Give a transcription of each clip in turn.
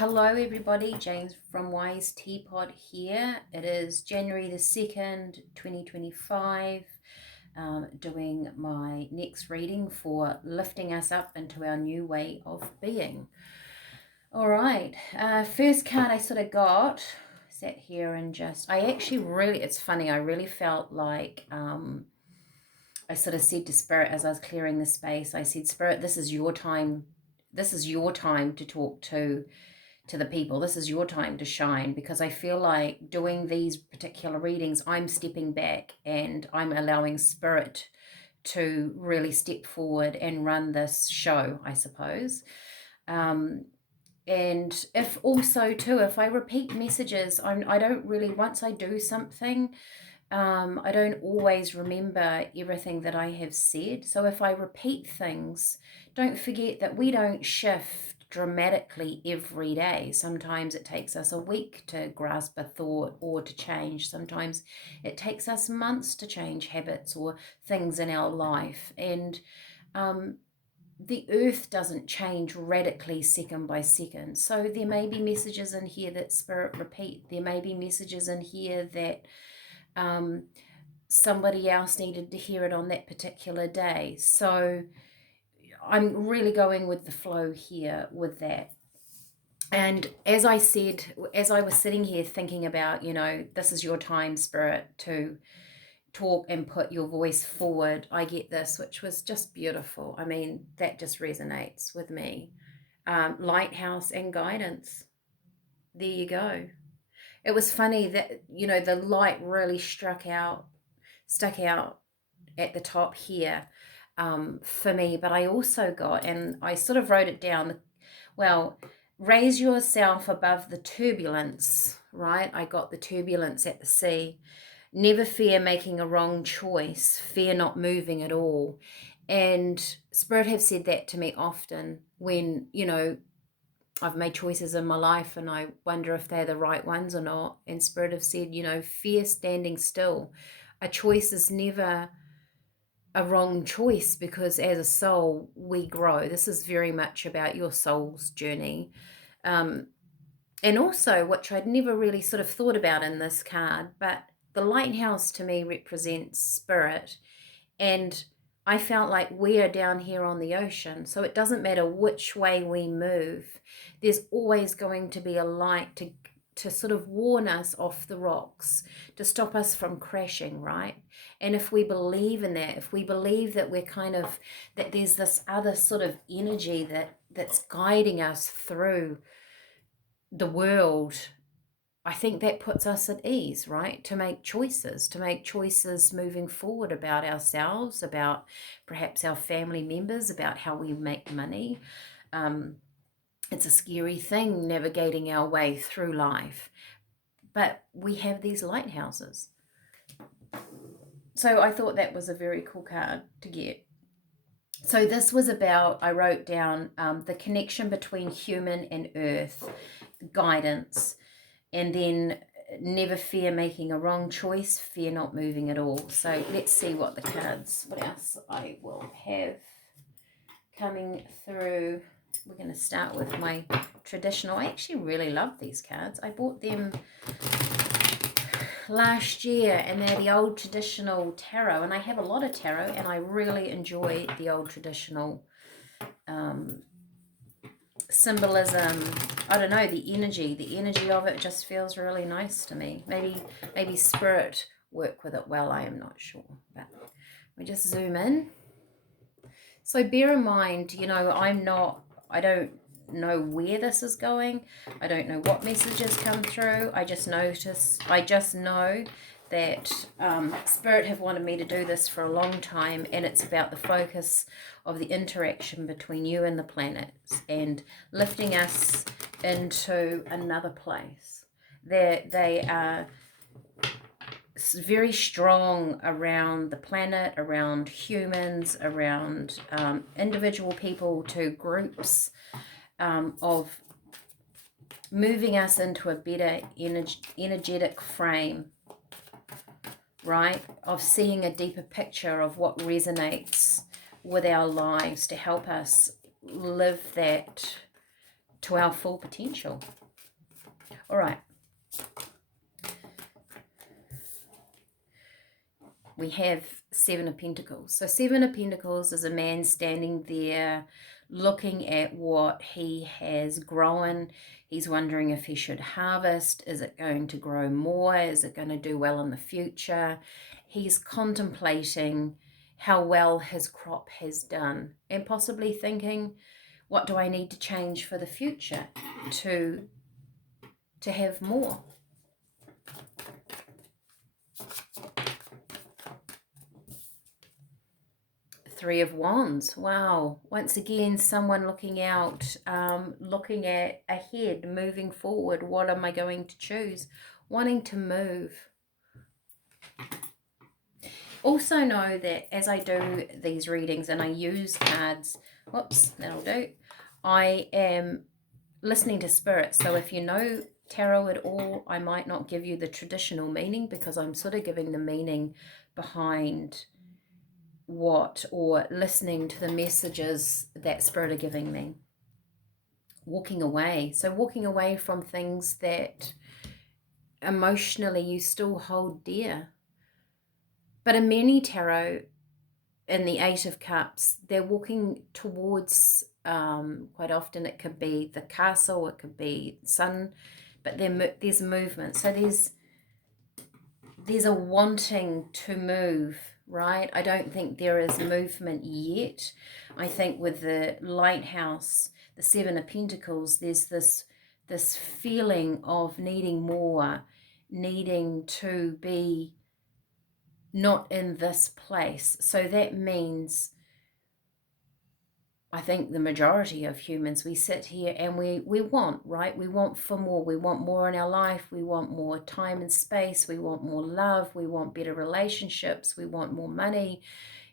Hello everybody, James from Wise Teapot here. It is January the 2nd, 2025, doing my next reading for lifting us up into our new way of being. All right, first card I sort of got, sat here and it's funny, I really felt like I sort of said to Spirit as I was clearing the space, I said, Spirit, this is your time. This is your time to talk to the people. This is your time to shine, because I feel like doing these particular readings, I'm stepping back and I'm allowing Spirit to really step forward and run this show, I suppose. And if also too, if I repeat messages, I don't really, once I do something, I don't always remember everything that I have said. So if I repeat things, don't forget that we don't shift dramatically every day. Sometimes it takes us a week to grasp a thought or to change. Sometimes it takes us months to change habits or things in our life. And the earth doesn't change radically second by second. So there may be messages in here that Spirit repeat. There may be messages in here that somebody else needed to hear it on that particular day. So I'm really going with the flow here with that. And as I said, as I was sitting here thinking about, this is your time, Spirit, to talk and put your voice forward, I get this, which was just beautiful. I mean, that just resonates with me. Lighthouse and guidance. There you go. It was funny that, the light really stuck out at the top here for me. But I also got, and I sort of wrote it down, raise yourself above the turbulence, right? I got the turbulence at the sea. Never fear making a wrong choice. Fear not moving at all. And Spirit have said that to me often when, I've made choices in my life and I wonder if they're the right ones or not. And Spirit have said, fear standing still. A choice is never a wrong choice, because as a soul, we grow. This is very much about your soul's journey. And also, which I'd never really sort of thought about in this card, but the lighthouse to me represents Spirit. And I felt like we are down here on the ocean, so it doesn't matter which way we move. There's always going to be a light to sort of warn us off the rocks, to stop us from crashing, right? And if we believe in that, if we believe that that there's this other sort of energy that's guiding us through the world, I think that puts us at ease, right? To make choices moving forward about ourselves, about perhaps our family members, about how we make money. It's a scary thing navigating our way through life, but we have these lighthouses. So I thought that was a very cool card to get. So this was about, I wrote down the connection between human and earth, guidance, and then never fear making a wrong choice, fear not moving at all. So let's see what else I will have coming through. We're going to start with my traditional. I actually really love these cards. I bought them last year, and they're the old traditional tarot, and I have a lot of tarot, and I really enjoy the old traditional symbolism. I don't know, the energy of it just feels really nice to me. Maybe Spirit work with it well, I am not sure, but we just zoom in. So bear in mind, I don't know where this is going. I don't know what messages come through. I just know that Spirit have wanted me to do this for a long time, and it's about the focus of the interaction between you and the planets and lifting us into another place. They are very strong around the planet, around humans, around individual people to groups, of moving us into a better energetic frame, right? Of seeing a deeper picture of what resonates with our lives to help us live that to our full potential. All right. We have Seven of Pentacles. So Seven of Pentacles is a man standing there looking at what he has grown. He's wondering if he should harvest. Is it going to grow more? Is it going to do well in the future? He's contemplating how well his crop has done and possibly thinking, what do I need to change for the future to have more? Three of Wands. Wow. Once again, someone looking out, looking at ahead, moving forward. What am I going to choose? Wanting to move. Also know that as I do these readings and I use cards, whoops, that'll do, I am listening to spirit. So if you know tarot at all, I might not give you the traditional meaning because I'm sort of giving the meaning behind what, or listening to the messages that spirit are giving me. Walking away. So walking away from things that emotionally you still hold dear. But in many tarot, in the Eight of Cups, they're walking towards, quite often it could be the castle, it could be sun, but there's movement. So there's a wanting to move, right? I don't think there is movement yet. I think with the Lighthouse, the Seven of Pentacles, there's this feeling of needing more, needing to be not in this place. So that means, I think the majority of humans, we sit here and we want, right? We want for more. We want more in our life. We want more time and space. We want more love. We want better relationships. We want more money.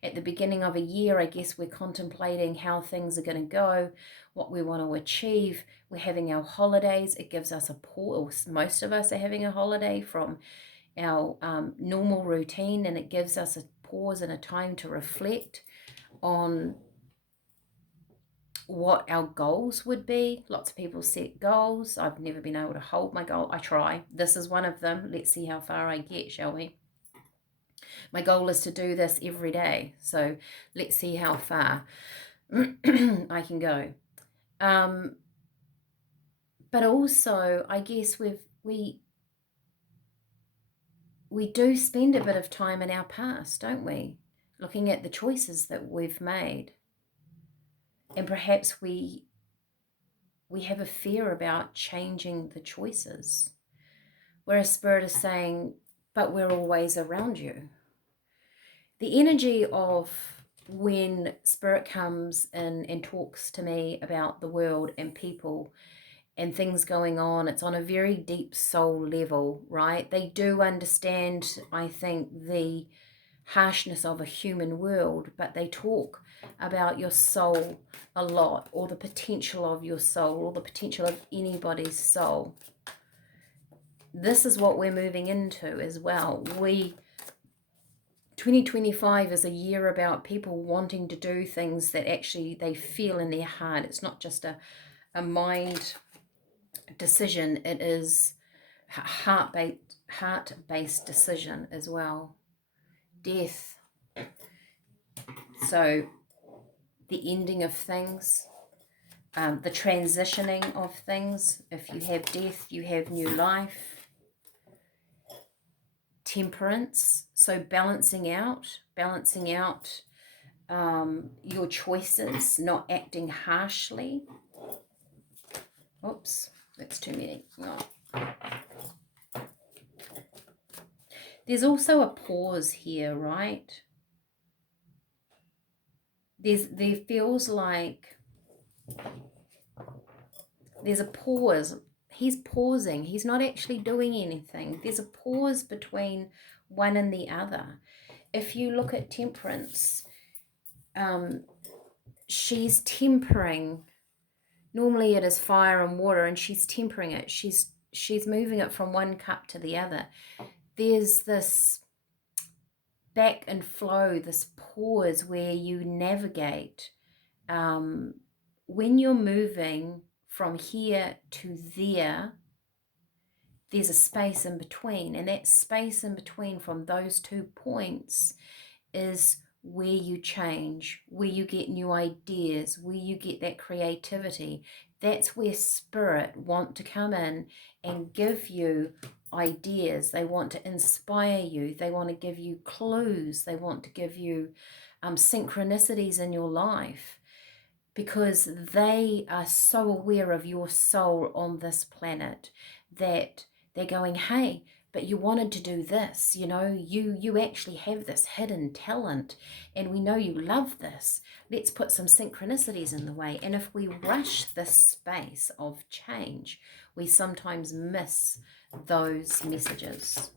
At the beginning of a year, I guess we're contemplating how things are going to go, what we want to achieve. We're having our holidays. It gives us a pause. Most of us are having a holiday from our normal routine, and it gives us a pause and a time to reflect on what our goals would be. Lots of people set goals. I've never been able to hold my goal. I try. This is one of them. Let's see how far I get, shall we? My goal is to do this every day. So let's see how far I can go. But also, I guess we do spend a bit of time in our past, don't we? Looking at the choices that we've made. And perhaps we have a fear about changing the choices. Whereas Spirit is saying, but we're always around you. The energy of when Spirit comes in and talks to me about the world and people and things going on, it's on a very deep soul level, right? They do understand, I think, the harshness of a human world, but they talk about your soul a lot, or the potential of your soul, or the potential of anybody's soul. This is what we're moving into as well. 2025 is a year about people wanting to do things that actually they feel in their heart. It's not just a mind decision. It is a heart-based decision as well. Death. So the ending of things, the transitioning of things. If you have death, you have new life. Temperance, so balancing out your choices, not acting harshly. Oops, that's too many. Oh. There's also a pause here, right? There feels like there's a pause. He's pausing. He's not actually doing anything. There's a pause between one and the other. If you look at Temperance, she's tempering. Normally it is fire and water, and she's tempering it. She's moving it from one cup to the other. There's this back and flow, this pause where you navigate. When you're moving from here to there, there's a space in between. And that space in between from those 2 points is where you change, where you get new ideas, where you get that creativity. That's where spirit want to come in and give you ideas. They want to inspire you. They want to give you clues. They want to give you synchronicities in your life, because they are so aware of your soul on this planet that they're going, hey, but you wanted to do this, you actually have this hidden talent, and we know you love this. Let's put some synchronicities in the way. And if we rush this space of change, we sometimes miss those messages.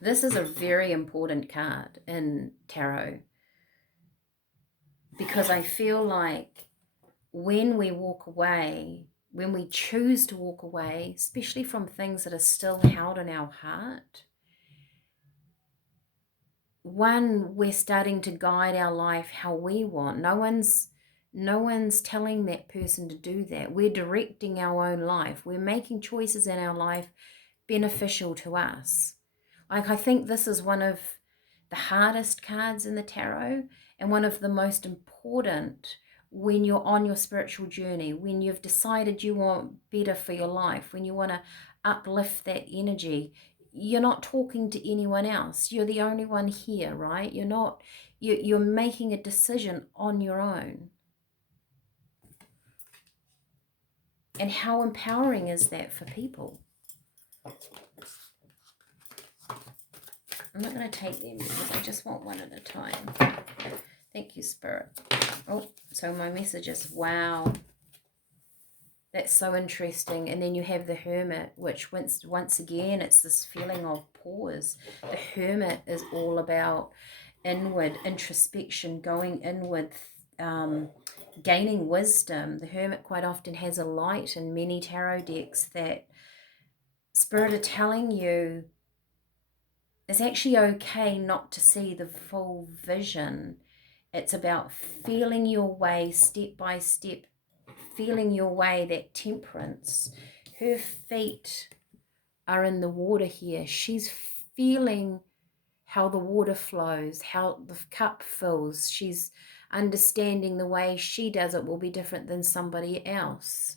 This is a very important card in tarot, because I feel like when we walk away, when we choose to walk away, especially from things that are still held in our heart, we're starting to guide our life how we want. No one's telling that person to do that. We're directing our own life. We're making choices in our life beneficial to us. Like, I think this is one of the hardest cards in the tarot, and one of the most important when you're on your spiritual journey, when you've decided you want better for your life, when you want to uplift that energy. You're not talking to anyone else. You're the only one here, right? You're making a decision on your own. And how empowering is that for people? I'm not going to take them because I just want one at a time. Thank you, Spirit. Oh, so my message is, wow. That's so interesting. And then you have the Hermit, which once again, it's this feeling of pause. The Hermit is all about inward introspection, going inward, gaining wisdom. The Hermit quite often has a light in many tarot decks that Spirit are telling you it's actually okay not to see the full vision. It's about feeling your way step by step, feeling your way, that temperance. Her feet are in the water here. She's feeling how the water flows, how the cup fills. She's understanding the way she does it will be different than somebody else.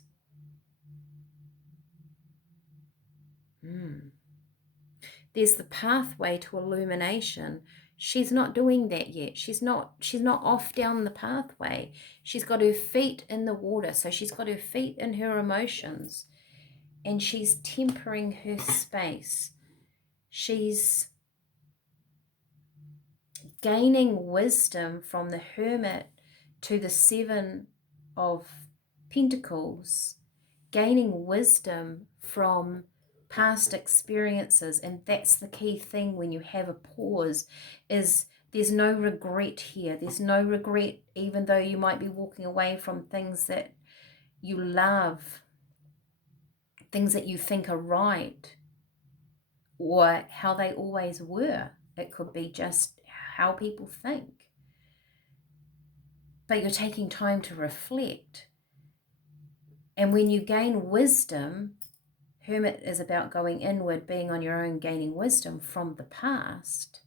There's the pathway to illumination. She's not doing that yet. She's not off down the pathway. She's got her feet in the water. So she's got her feet in her emotions, and she's tempering her space. She's gaining wisdom from the Hermit to the Seven of Pentacles, gaining wisdom from past experiences. And that's the key thing when you have a pause, is there's no regret here. There's no regret, even though you might be walking away from things that you love, things that you think are right, or how they always were. It could be just how people think. But you're taking time to reflect. And when you gain wisdom, Hermit is about going inward, being on your own, gaining wisdom from the past.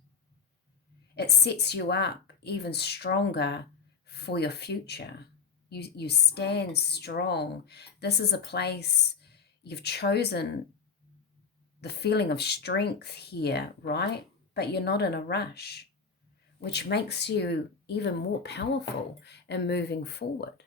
It sets you up even stronger for your future. You stand strong. This is a place you've chosen the feeling of strength here, right? But you're not in a rush, which makes you even more powerful in moving forward.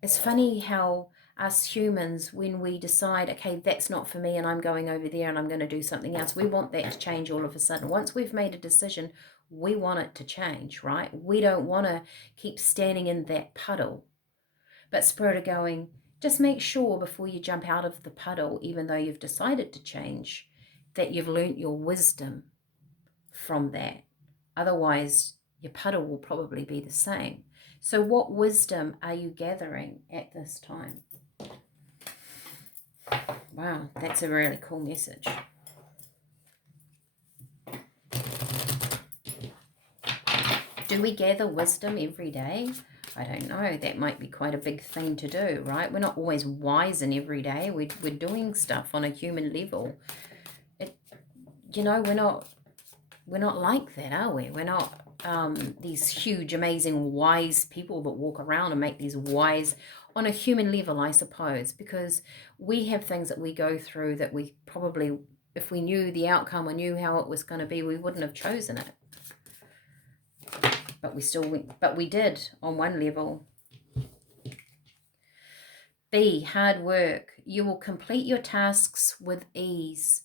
It's funny how us humans, when we decide, okay, that's not for me and I'm going over there and I'm going to do something else, we want that to change all of a sudden. Once we've made a decision, we want it to change, right? We don't want to keep standing in that puddle. But Spirit are going, just make sure before you jump out of the puddle, even though you've decided to change, that you've learnt your wisdom from that. Otherwise, your puddle will probably be the same. So what wisdom are you gathering at this time? Wow, that's a really cool message. Do we gather wisdom every day? I don't know. That might be quite a big thing to do, right? We're not always wise in every day. We're doing stuff on a human level. You know, we're not like that, are we? We're not these huge, amazing, wise people that walk around and make these wise on a human level, I suppose, because we have things that we go through that we probably, if we knew the outcome or knew how it was going to be, we wouldn't have chosen it. But we still went, but we did on one level. B, hard work. You will complete your tasks with ease.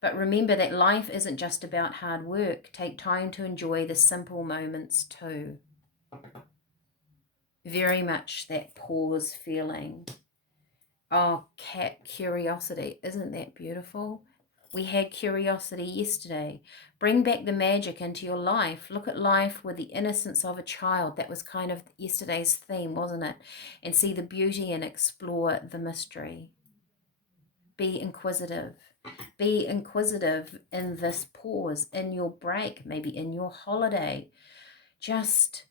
But remember that life isn't just about hard work. Take time to enjoy the simple moments too. Very much that pause feeling. Oh, cat curiosity. Isn't that beautiful? We had curiosity yesterday. Bring back the magic into your life. Look at life with the innocence of a child. That was kind of yesterday's theme, wasn't it? And see the beauty and explore the mystery. Be inquisitive. Be inquisitive in this pause, in your break, maybe in your holiday. Just,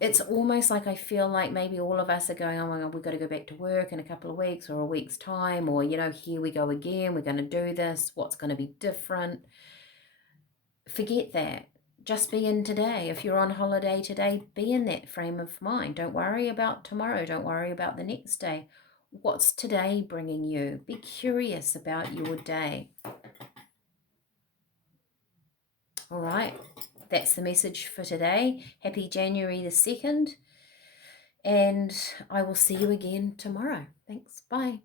it's almost like I feel like maybe all of us are going, oh my God, we've got to go back to work in a couple of weeks or a week's time, or, you know, here we go again, we're going to do this, what's going to be different? Forget that. Just be in today. If you're on holiday today, be in that frame of mind. Don't worry about tomorrow. Don't worry about the next day. What's today bringing you? Be curious about your day. All right, that's the message for today. Happy January the 2nd, and I will see you again tomorrow. Thanks. Bye.